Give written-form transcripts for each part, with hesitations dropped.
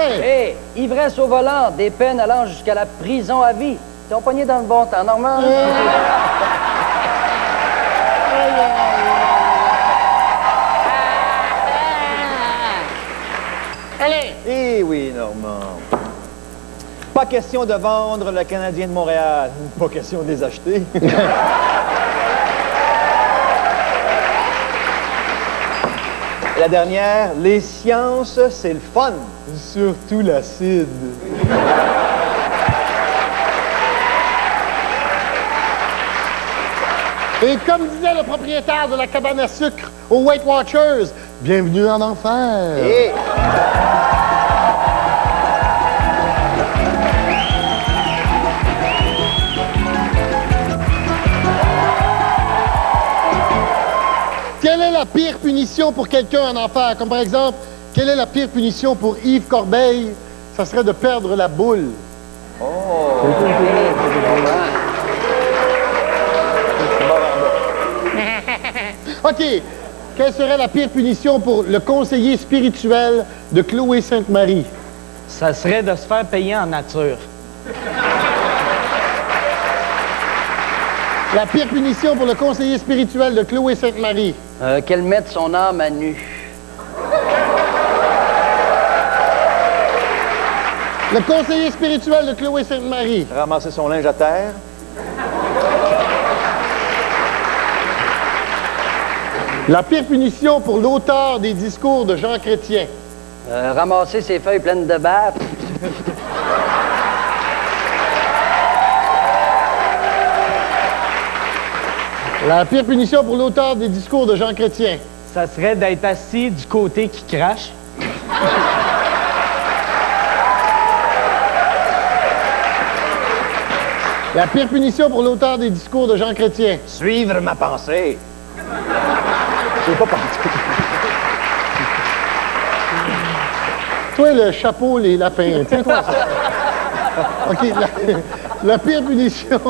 ouais. Hé, ivresse au volant, des peines allant jusqu'à la prison à vie. Ils t'ont pogné dans le bon temps, Normand. Allez! Eh oui, Normand. Pas question de vendre le Canadien de Montréal. Pas question de les acheter. La dernière, les sciences, c'est le fun. Surtout l'acide. Et comme disait le propriétaire de la cabane à sucre aux Weight Watchers, bienvenue en enfer. Et... Quelle est la pire punition pour quelqu'un en enfer? Comme par exemple, quelle est la pire punition pour Yves Corbeil? Ça serait de perdre la boule. Oh! OK. Quelle serait la pire punition pour le conseiller spirituel de Chloé Sainte-Marie? Ça serait de se faire payer en nature. La pire punition pour le conseiller spirituel de Chloé Sainte-Marie? Qu'elle mette son âme à nu. Le conseiller spirituel de Chloé Sainte-Marie? Ramasser son linge à terre. La pire punition pour l'auteur des discours de Jean Chrétien? Ramasser ses feuilles pleines de bave. La pire punition pour l'auteur des discours de Jean Chrétien? Ça serait d'être assis du côté qui crache. La pire punition pour l'auteur des discours de Jean Chrétien? Suivre ma pensée. Je sais pas pensé. Toi, le chapeau, les lapins. Tiens-toi ça. OK, la pire punition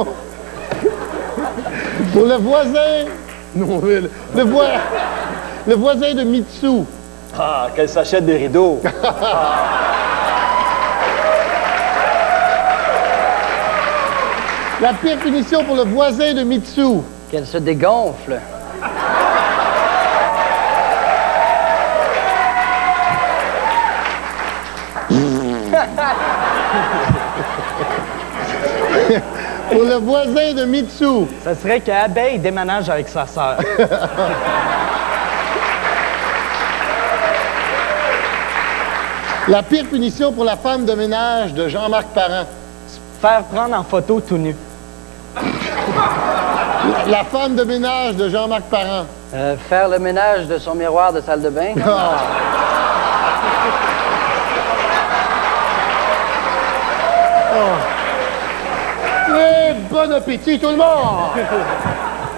pour le voisin... Non, le voisin de Mitsu. Ah, qu'elle s'achète des rideaux. La pire punition pour le voisin de Mitsu. Qu'elle se dégonfle. Pour le voisin de Mitsu. Ça serait qu'Abeille déménage avec sa sœur. La pire punition pour la femme de ménage de Jean-Marc Parent. Faire prendre en photo tout nu. La femme de ménage de Jean-Marc Parent. Faire le ménage de son miroir de salle de bain. Ah. Et bon appétit, tout le monde!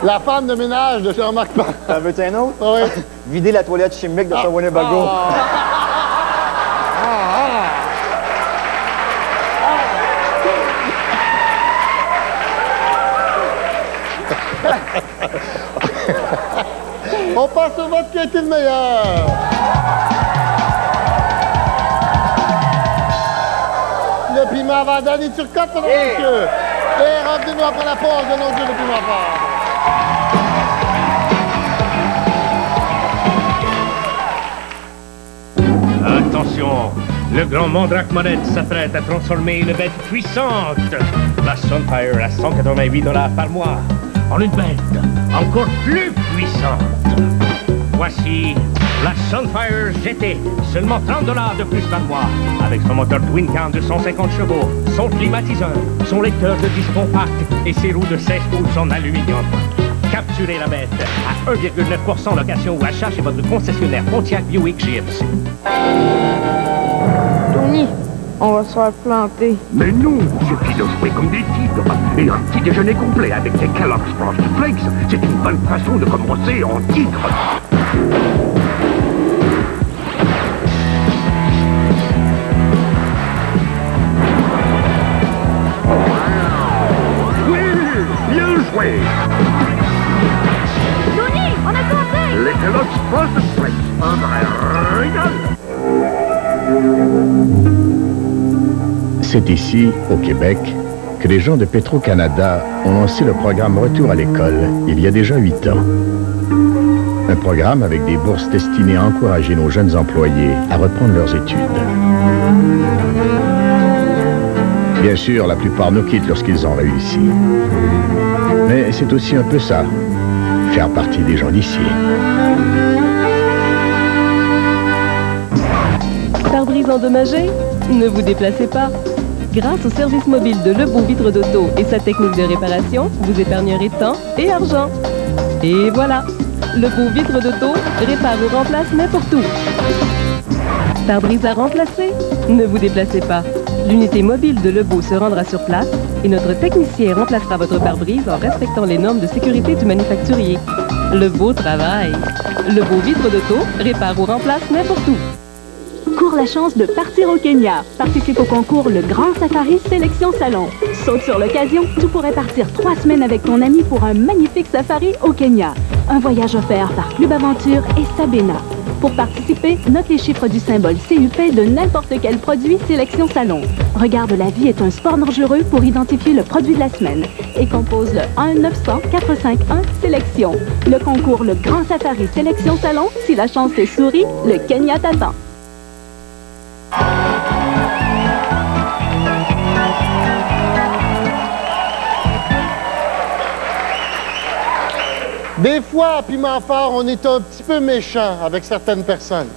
La femme de ménage de Jean-Marc Parent. T'en veux-tu un autre? Oui. Vider la toilette chimique de son Winnebago. On passe au vote qui a été le meilleur. Le piment à Vandane et Turcotte, mesdames et messieurs. Et revenez-nous après la pause de nos dieux de piment fort. Attention, le grand Mandrake Monette s'apprête à transformer une bête puissante, la Sunfire à $188 par mois, en une bête encore plus puissante. Voici la Sunfire GT, seulement $30 de plus par mois, avec son moteur Twin Cam de 150 chevaux, son climatiseur, son lecteur de disques compact et ses roues de 16 pouces en aluminium. Capturez la bête à 1,9% location ou achat chez votre concessionnaire Pontiac Buick GMC. Tony, on va se faire planter. Mais non, suffit de jouer comme des tigres. Et un petit déjeuner complet avec des Kellogg's Frosted Flakes, c'est une bonne façon de commencer en tigre. Oui, bien joué. Tony, on a compté! Les Kellogg's Frosted Flakes, un vrai régal. C'est ici, au Québec, que les gens de Petro-Canada ont lancé le programme Retour à l'école il y a déjà 8 ans. Un programme avec des bourses destinées à encourager nos jeunes employés à reprendre leurs études. Bien sûr, la plupart nous quittent lorsqu'ils ont réussi. Mais c'est aussi un peu ça, faire partie des gens d'ici. Pare-brise endommagé? Ne vous déplacez pas. Grâce au service mobile de Lebeau Vitre d'Auto et sa technique de réparation, vous épargnerez temps et argent. Et voilà, Lebeau Vitre d'Auto répare ou remplace n'importe où. Pare-brise à remplacer? Ne vous déplacez pas. L'unité mobile de Lebeau se rendra sur place et notre technicien remplacera votre pare-brise en respectant les normes de sécurité du manufacturier. Lebeau travaille. Lebeau Vitre d'Auto répare ou remplace n'importe où. Cours la chance de partir au Kenya. Participe au concours Le Grand Safari Sélection Salon. Saute sur l'occasion, tu pourrais partir 3 semaines avec ton ami pour un magnifique safari au Kenya. Un voyage offert par Club Aventure et Sabena. Pour participer, note les chiffres du symbole CUP de n'importe quel produit Sélection Salon. Regarde la vie est un sport dangereux pour identifier le produit de la semaine. Et compose le 1-900-451 Sélection. Le concours Le Grand Safari Sélection Salon, si la chance te sourit, le Kenya t'attend. Des fois, à Piment Fort, on est un petit peu méchant avec certaines personnes.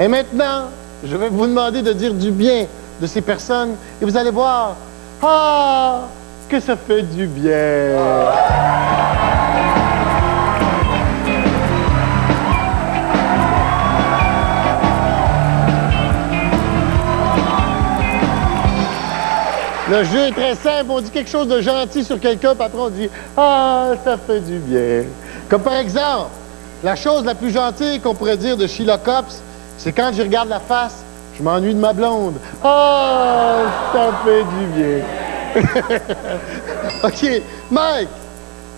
Et maintenant, je vais vous demander de dire du bien de ces personnes et vous allez voir, que ça fait du bien. Le jeu est très simple. On dit quelque chose de gentil sur quelqu'un, puis après on dit « Ah, ça fait du bien ». Comme par exemple, la chose la plus gentille qu'on pourrait dire de Sheila Copps, c'est quand je regarde la face, je m'ennuie de ma blonde. « Ah, ça fait du bien ». OK. Mike,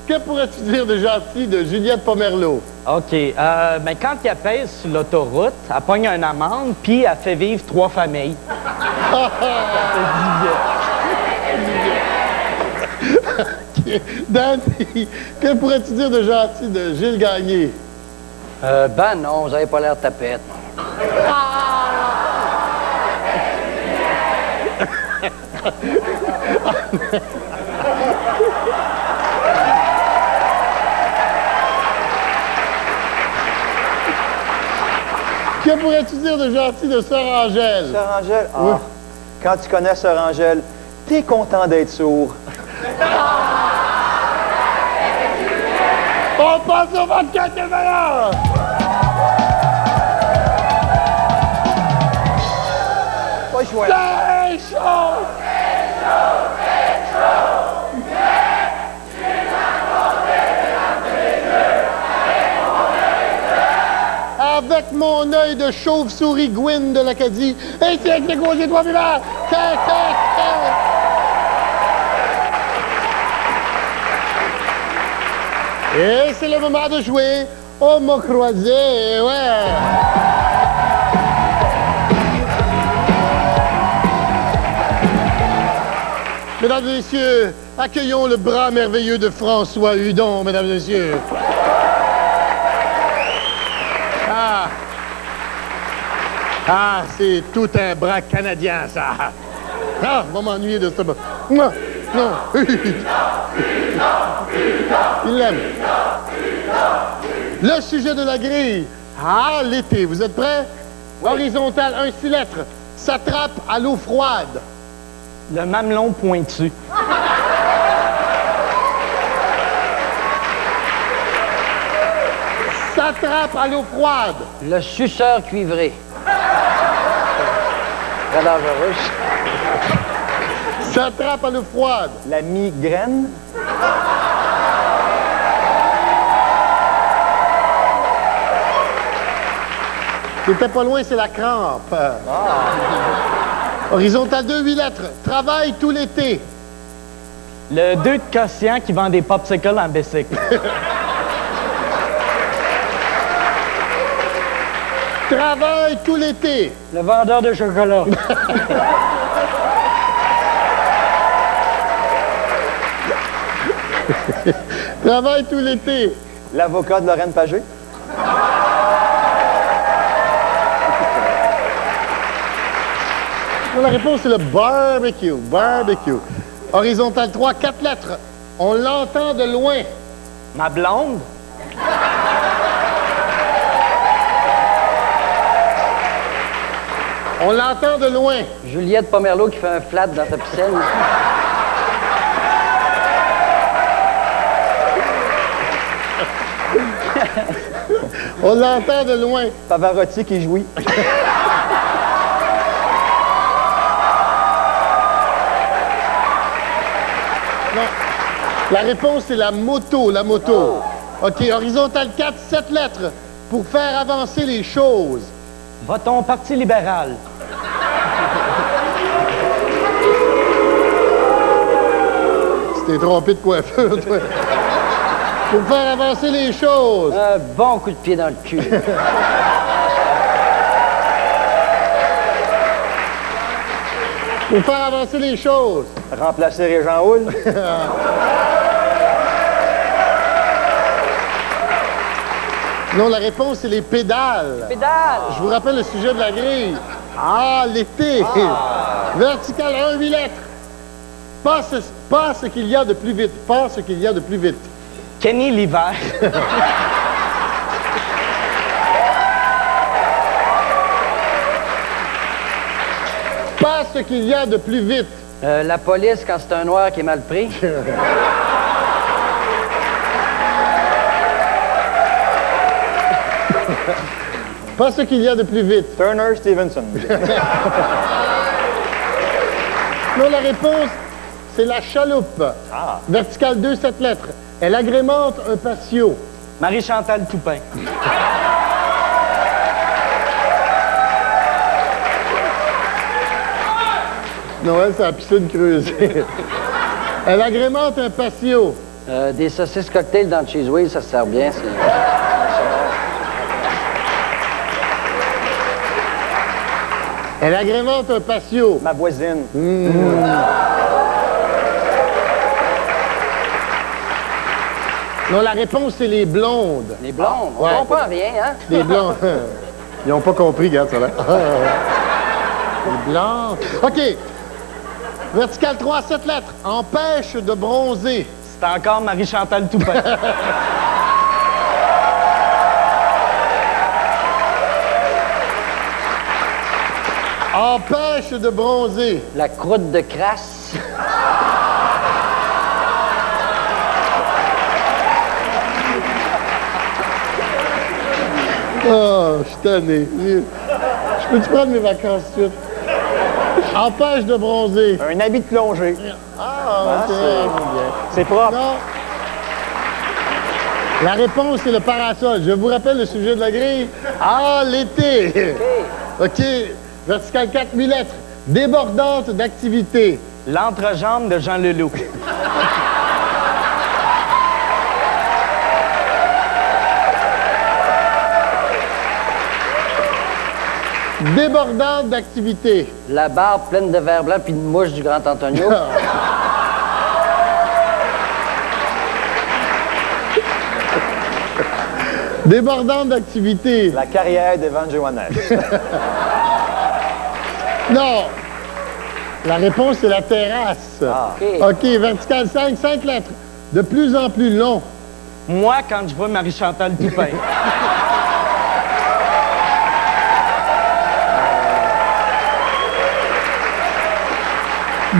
que pourrais-tu dire de gentil de Juliette Pomerleau? OK. Ben, quand elle pèse sur l'autoroute, elle pogne une amende, puis elle fait vivre 3 familles. Ça fait du bien. Okay. Danny, que pourrais-tu dire de gentil de Gilles Gagné? Ben non, vous n'avez pas l'air tapette. Que pourrais-tu dire de gentil de Sœur Angèle? Sœur Angèle? Ah, oui. Quand tu connais Sœur Angèle, t'es content d'être sourd. On passe au 24 de meilleur! Pas le choix. C'est chaud! Avec mon œil de chauve-souris Gwyn de l'Acadie, et c'est avec les gauchers 3 vivants! Et c'est le moment de jouer au mot croisé, ouais! Mesdames et messieurs, accueillons le bras merveilleux de François Hudon, mesdames et messieurs. C'est tout un bras canadien, ça. On va m'ennuyer de ça. Non. Il l'aime. Le sujet de la grille. L'été. Vous êtes prêts? Horizontal, 6 lettres. S'attrape à l'eau froide. Le mamelon pointu. S'attrape à l'eau froide. Le suceur cuivré. Très dangereux. S'attrape à l'eau froide. La migraine? C'était pas loin, c'est la crampe. Horizontal 2, 8 lettres. Travaille tout l'été. Le 2 de quotient qui vend des popsicles en bicycle. Travaille tout l'été. Le vendeur de chocolat. Travaille tout l'été. L'avocat de Lorraine Pagé. Non, la réponse, c'est le barbecue. Barbecue. Horizontal 3, 4 lettres. On l'entend de loin. Ma blonde? On l'entend de loin. Juliette Pomerleau qui fait un flat dans ta piscine. On l'entend de loin. Pavarotti qui jouit. Non. La réponse, c'est la moto, la moto. OK, horizontal 4, 7 lettres. Pour faire avancer les choses. Votons Parti libéral. Tu t'es trompé de coiffure, toi. Pour faire avancer les choses. Un bon coup de pied dans le cul. Pour faire avancer les choses. Remplacer Régent Houle. Non, la réponse, c'est les pédales. Pédale! Je vous rappelle le sujet de la grille. Ah, l'été. Vertical 1, 8 lettres. Pas ce qu'il y a de plus vite. Pas ce qu'il y a de plus vite. Kenny l'hiver. Pas ce qu'il y a de plus vite. La police quand c'est un noir qui est mal pris. Pas ce qu'il y a de plus vite. Turner Stevenson. Non, la réponse, c'est la chaloupe. Ah. Vertical 2, 7 lettres. Elle agrémente un patio. Marie-Chantal Toupin. Noël, c'est la piscine creusée. Elle agrémente un patio. Des saucisses cocktails dans le Cheese Wheel, ça se sert bien. Elle agrémente un patio. Ma voisine. Non, la réponse, c'est les blondes. Les blondes, on Ouais. comprend rien, hein? Les blondes. Ils n'ont pas compris, regarde ça là. Les blancs. OK. Vertical 3, 7 lettres. Empêche de bronzer. C'est encore Marie-Chantal Toupin. Empêche de bronzer. La croûte de crasse. Oh, je suis tanné. Je peux-tu prendre mes vacances tout de suite? Empêche de bronzer. Un habit de plongée. Ah, OK. C'est propre. Non. La réponse, c'est le parasol. Je vous rappelle le sujet de la grille. Ah, l'été. OK. Vertical 4, 8 lettres. Débordante d'activité. L'entrejambe de Jean Leloup. Débordante d'activité. La barbe pleine de verre blanc puis de mouches du Grand Antonio. Débordante d'activité. La carrière d'Evan Johannes. Non. La réponse, c'est la terrasse. OK, vertical 5, 5 lettres. De plus en plus long. Moi, quand je vois Marie-Chantal Toupin.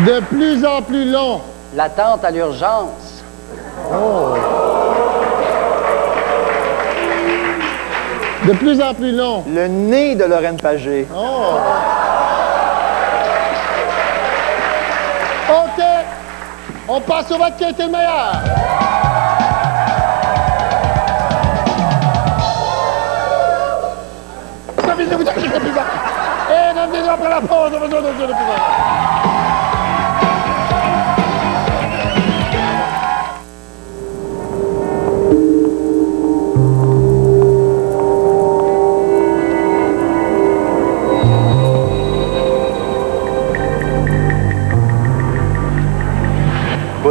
De plus en plus long. L'attente à l'urgence. Oh. De plus en plus long. Le nez de Lorraine Pagé. Oh. OK. On passe au vote qui a été le meilleur. Vous êtes le plus bas. Et revenez-nous après la pause. On va donner le plus bas.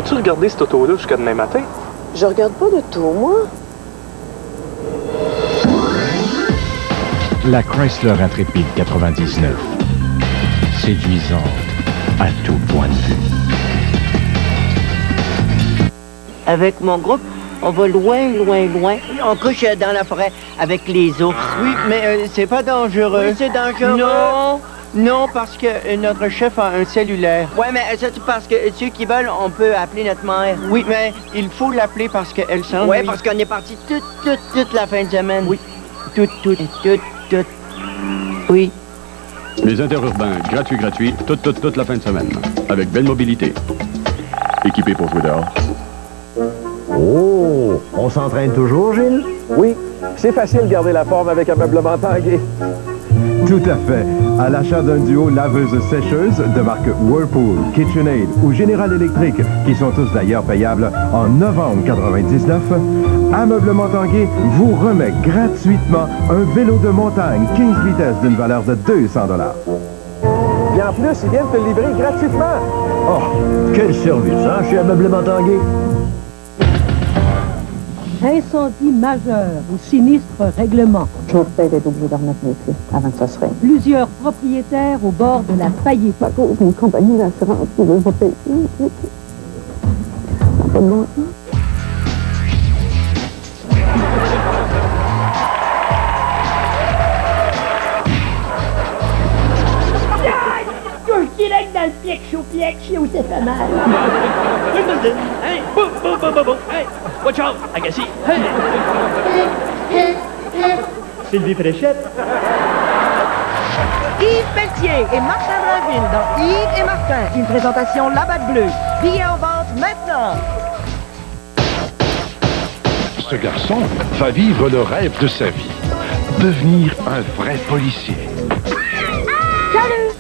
vas-tu regarder cette auto-là jusqu'à demain matin? Je regarde pas d'auto, moi. La Chrysler Intrépide 99. Séduisante à tout point de vue. Avec mon groupe, on va loin, loin, loin. On couche dans la forêt avec les ours. Oui, mais c'est pas dangereux. Oui, c'est dangereux. Non, non, parce que notre chef a un cellulaire. Ouais, mais c'est parce que ceux qui veulent, on peut appeler notre mère. Oui, mais il faut l'appeler parce qu'elle s'ennuie. Ouais, parce qu'on est parti toute la fin de semaine. Oui, toute. Oui. Les interurbains, gratuits, toute la fin de semaine. Avec belle mobilité. Équipés pour jouer dehors. Oh! On s'entraîne toujours, Gilles? Oui, c'est facile de garder la forme avec un meublement Tanguay. Tout à fait. À l'achat d'un duo laveuse-sécheuse de marque Whirlpool, KitchenAid ou General Electric, qui sont tous d'ailleurs payables en novembre 99, Ameublement Tanguay vous remet gratuitement un vélo de montagne 15 vitesses d'une valeur de 200 $. Et en plus, ils viennent te le livrer gratuitement. Oh, quel service, hein, chez Ameublement Tanguay? Incendie majeur ou sinistre règlement. Je vais peut-être être obligé de remettre mes clés avant que ça se règle. Plusieurs propriétaires au bord de la faillite. À cause d'une compagnie d'assurance qui veut pas payer. Ça n'a pas de bon sens. Je dirais que dans le pièque, où ça fait mal. Hey, boum, hey, watch out, Agassi, hey. Sylvie Fréchette. Yves Pelletier et Martin Blainville dans Yves et Martin, une présentation La Batte Bleue. Billets en vente maintenant. Ce garçon va vivre le rêve de sa vie. Devenir un vrai policier. Salut!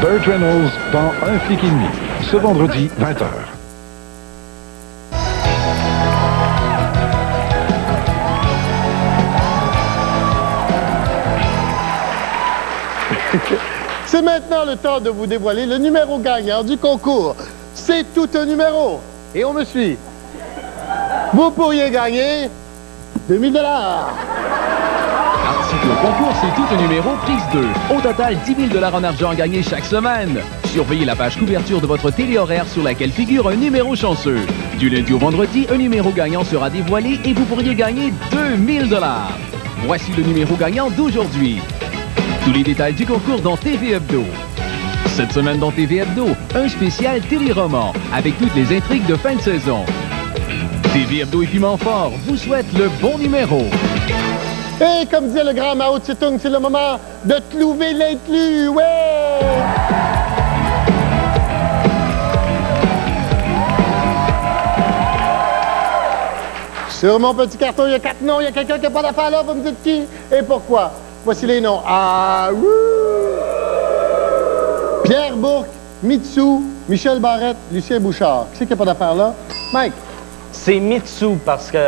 Burt Reynolds dans Un flic et demi, ce vendredi, 20h. C'est maintenant le temps de vous dévoiler le numéro gagnant du concours. C'est tout un numéro. Et on me suit. Vous pourriez gagner 2000 $. Participer au concours, c'est tout un numéro prise 2. Au total, 10 000 $ en argent gagné chaque semaine. Surveillez la page couverture de votre téléhoraire sur laquelle figure un numéro chanceux. Du lundi au vendredi, un numéro gagnant sera dévoilé et vous pourriez gagner 2000 $. Voici le numéro gagnant d'aujourd'hui. Tous les détails du concours dans TV Hebdo. Cette semaine dans TV Hebdo, un spécial téléroman avec toutes les intrigues de fin de saison. TV Hebdo et Piment Fort vous souhaite le bon numéro. Et comme disait le grand Mao Tse-tung, c'est le moment de clouer l'inclus. Ouais! Sur mon petit carton, il y a 4 noms. Il y a quelqu'un qui n'a pas d'affaire là. Vous me dites qui et pourquoi? Voici les noms. Ah, wouh! Pierre Bourque, Mitsou, Michel Barrette, Lucien Bouchard. Qui c'est qui n'a pas d'affaire là? Mike. C'est Mitsou, parce que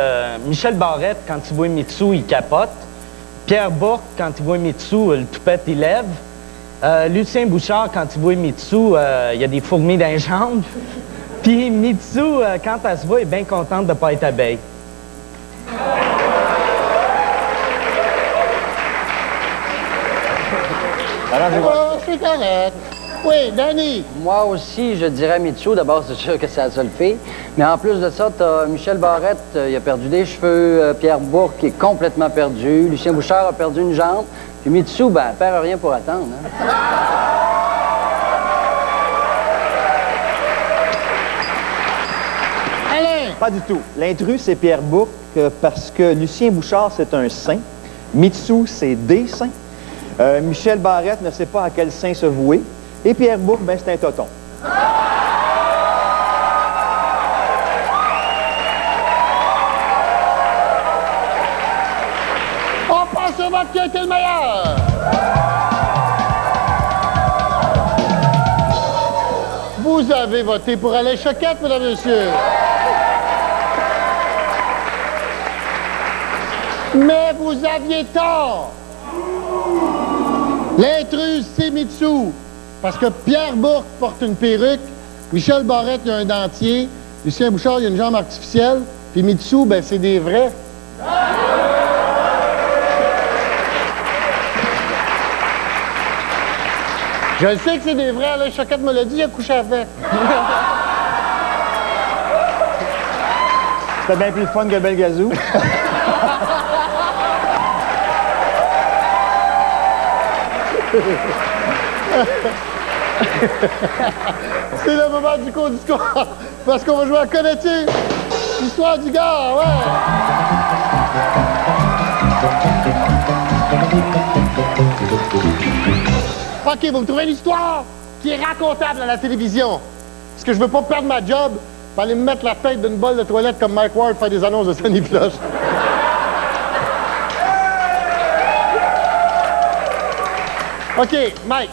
Michel Barrette, quand il voit Mitsou, il capote. Pierre Bourque, quand il voit Mitsou, le toupette, il lève. Lucien Bouchard, quand il voit Mitsou, il y a des fourmis dans les jambes. Puis Mitsou, quand elle se voit, est bien contente de ne pas être abeille. Oh, c'est correct. Oui, Danny. Moi aussi, je dirais Mitsou. D'abord, c'est sûr que c'est la seule fille. Mais en plus de ça, t'as Michel Barrette, il a perdu des cheveux. Pierre Bourque est complètement perdu. Lucien Bouchard a perdu une jambe. Puis Mitsou, ben, elle perd rien pour attendre. Hein? Alain! Pas du tout. L'intrus, c'est Pierre Bourque parce que Lucien Bouchard, c'est un saint. Mitsou, c'est des saints. Michel Barrette ne sait pas à quel saint se vouer. Et Pierre Bourque, ben, c'est un toton. On passe au vote qui a été le meilleur! Vous avez voté pour Alain Choquette, mesdames et messieurs. Mais vous aviez tort. L'intruse, c'est Mitsou. Parce que Pierre Bourque porte une perruque, Michel Barrette, il y a un dentier. Lucien Bouchard, il y a une jambe artificielle. Puis Mitsou, ben c'est des vrais. Je le sais que c'est des vrais. Alain Choquette me l'a dit, il a couché avec. C'était bien plus le fun que Belgazou. C'est le moment du cours d'histoire. Parce qu'on va jouer à Connais-tu l'histoire du gars, ouais. OK, vous me trouvez une histoire qui est racontable à la télévision. Parce que je veux pas perdre ma job pour aller me mettre la tête d'une bolle de toilette comme Mike Ward faire des annonces de Sonny Flush. OK, Mike.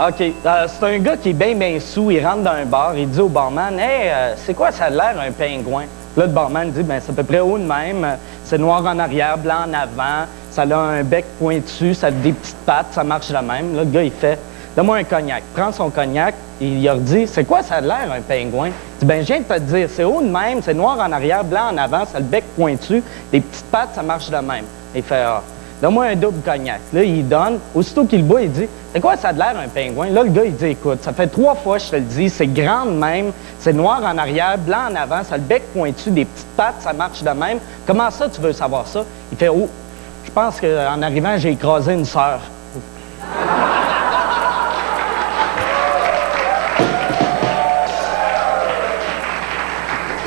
OK. C'est un gars qui est bien sous. Il rentre dans un bar. Il dit au barman, « Hey, c'est quoi ça a l'air, un pingouin? » Là, le barman dit, « Ben, c'est à peu près haut de même. C'est noir en arrière, blanc en avant. Ça a un bec pointu. Ça a des petites pattes. Ça marche de même. » Là, le gars, il fait, « Donne-moi un cognac. » Il prend son cognac et il leur dit, « C'est quoi ça a l'air, un pingouin? » Il dit, « Ben, je viens de te dire. C'est haut de même. C'est noir en arrière, blanc en avant. Ça a le bec pointu. Des petites pattes, ça marche de même. » Il fait, « Ah. Donne-moi un double cognac. » Là, il donne. Aussitôt qu'il boit, il dit, « C'est quoi ça a l'air, un pingouin? » Là, le gars, il dit, « Écoute, ça fait 3 fois que je te le dis. C'est grand de même. C'est noir en arrière, blanc en avant. Ça a le bec pointu, des petites pattes. Ça marche de même. Comment ça, tu veux savoir ça? » Il fait, « Oh, je pense qu'en arrivant, j'ai écrasé une sœur. »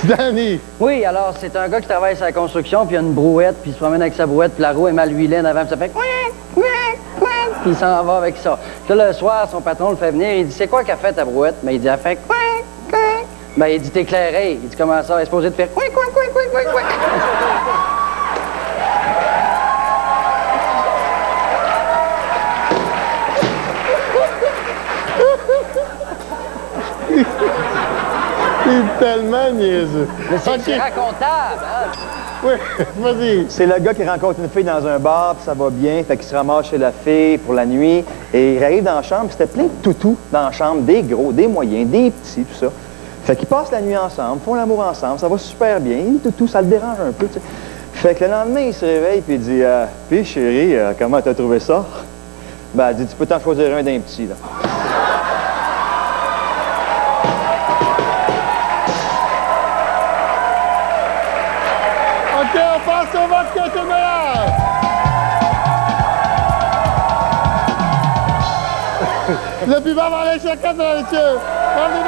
Danny. Oui, alors, c'est un gars qui travaille sur la construction, puis il a une brouette, puis il se promène avec sa brouette, puis la roue est mal huilée en avant, puis ça fait... Puis il s'en va avec ça. Puis là, le soir, son patron le fait venir, il dit, « C'est quoi qu'a fait ta brouette? » Ben, il dit, « Elle fait... » Ben, il dit, « T'es éclairé. » Il dit, « Comment ça? Elle est supposée de faire... » C'est tellement niaiseux. Mais c'est racontable, hein? Oui, vas-y. C'est le gars qui rencontre une fille dans un bar, puis ça va bien, fait qu'il se ramasse chez la fille pour la nuit, et il arrive dans la chambre, puis c'était plein de toutous dans la chambre, des gros, des moyens, des petits, tout ça. Fait qu'ils passent la nuit ensemble, font l'amour ensemble, ça va super bien, les toutous, ça le dérange un peu, tu sais. Fait que le lendemain, il se réveille, puis il dit, « Puis chérie, comment t'as trouvé ça? » Ben, elle dit, « Tu peux t'en choisir un d'un petit, là. » OK, on passe au vote qui est le meilleur. Le piment va aller chacun, mesdames et messieurs. On est